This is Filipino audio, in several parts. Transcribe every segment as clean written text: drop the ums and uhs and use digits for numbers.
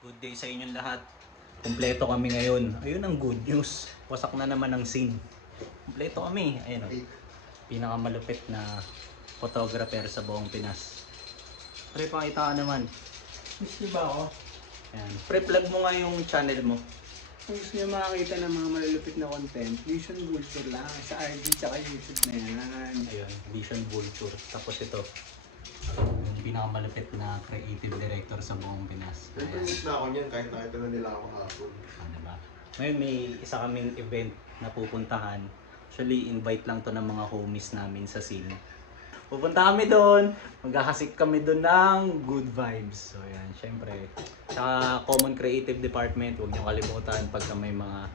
Good day sa inyong lahat. Kumpleto kami ngayon. Ayun ang good news. Wasak na naman ang scene. Kumpleto kami. Ayun o. Pinakamalupit na photographer sa buong Pinas. Pre, pakita ka naman. Gusto niyo ba ako? Ayan. Pre, plug mo nga yung channel mo. Kung gusto niyo makakita ng mga malulupit na content, Vision Vulture lang sa IG tsaka YouTube na yan. Ayun, Vision Vulture. Tapos ito, yung pinakamalupit na creative director sa buong Pinas. Nag-meet na ako niyan kahit nakita na nila ako hapon. Diba? Ngayon may isa kaming event na pupuntahan. Actually, invite lang to ng mga homies namin sa scene. Pupunta kami doon, maghahasik kami doon ng good vibes. So yan, syempre. Sa Common Creative Department, huwag niyo kalimutan pagka may mga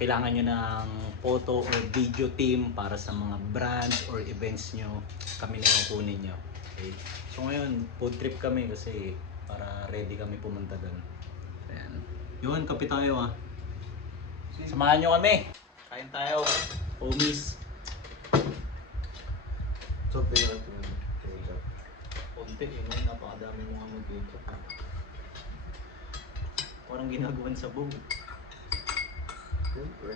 kailangan nyo ng photo or video team para sa mga brands or events nyo, kami na yung kunin nyo. Okay. So ngayon, food trip kami kasi para ready kami pumunta doon. Ayan. Yun, kape tayo ah. Samahan nyo kami. Kain tayo. Homies. So, tingnan natin yung Konti eh, no? Napakadami mo nga mag-ketchup. Parang ginagawan sa bowl. Siyempre.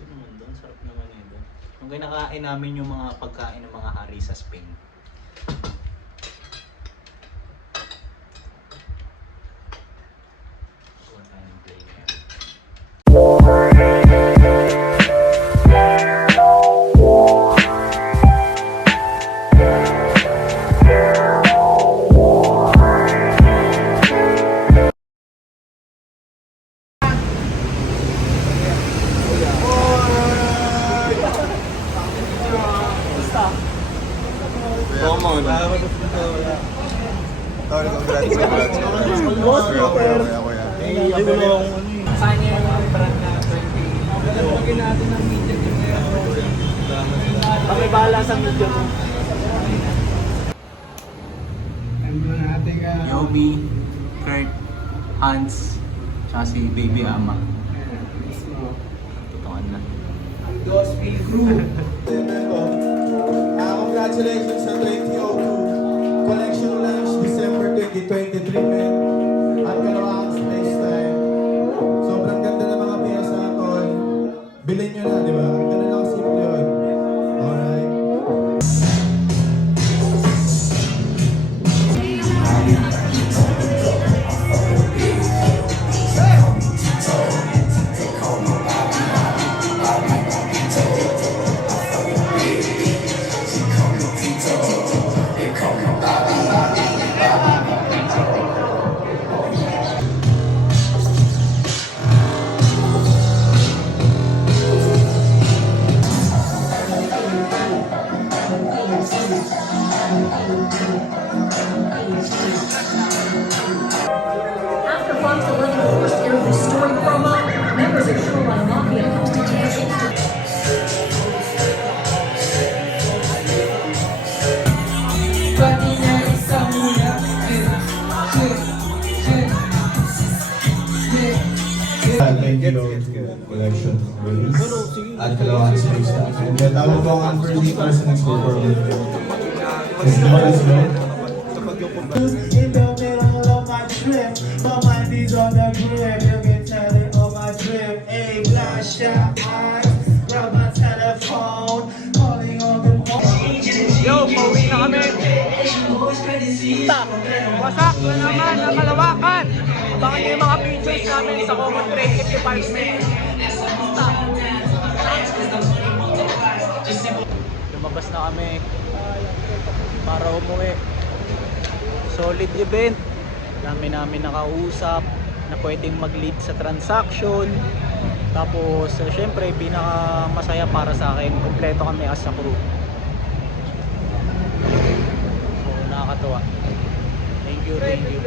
Yun naman doon, sarap naman eh doon. Yung kinakain namin yung mga pagkain ng mga hari sa Spain. Kuha tayo ng play ngayon. Common. Sorry, congrats. Ako yan. Saan niya yung brand na 20? Lagyan natin ng media team na yan. Kami bahala sa media mo. Ano natin ka? Yobi, Kurt, Hans, tsaka si Baby Ama. Tutukan na. Ang Gospel Crew. Congratulations sa 2002 Collection Launch December 2023, man. At Kalawang Space Time. Sobrang ganda ng mga piyesa na tol. Bilhin nyo na, di ba? Ganun lang simple yun. Alright. After Fox 11 first aired the story promo, members of Shoreline Mafia comes to take Thank you, Collection Ways at Kalawang Space Time. And then, tawag po ang first person next perform. Let's go, let's go. In the middle of my trip, my mind is on the grip. You can tell it on my drip. A bloodshot eyes, grab my telephone, calling on the Yo, pauwi na kami. Wasak na naman ang Kalawakan. Abangan niyo yung mga pictures namin sa Common Creative Department. Lumabas na kami para umuwi. Solid event. Dami namin nakausap na pwedeng mag-lead sa transaction. Tapos syempre pinaka masaya para sa akin, kumpleto kami as a crew. So nakakatuwa. Thank you, thank you.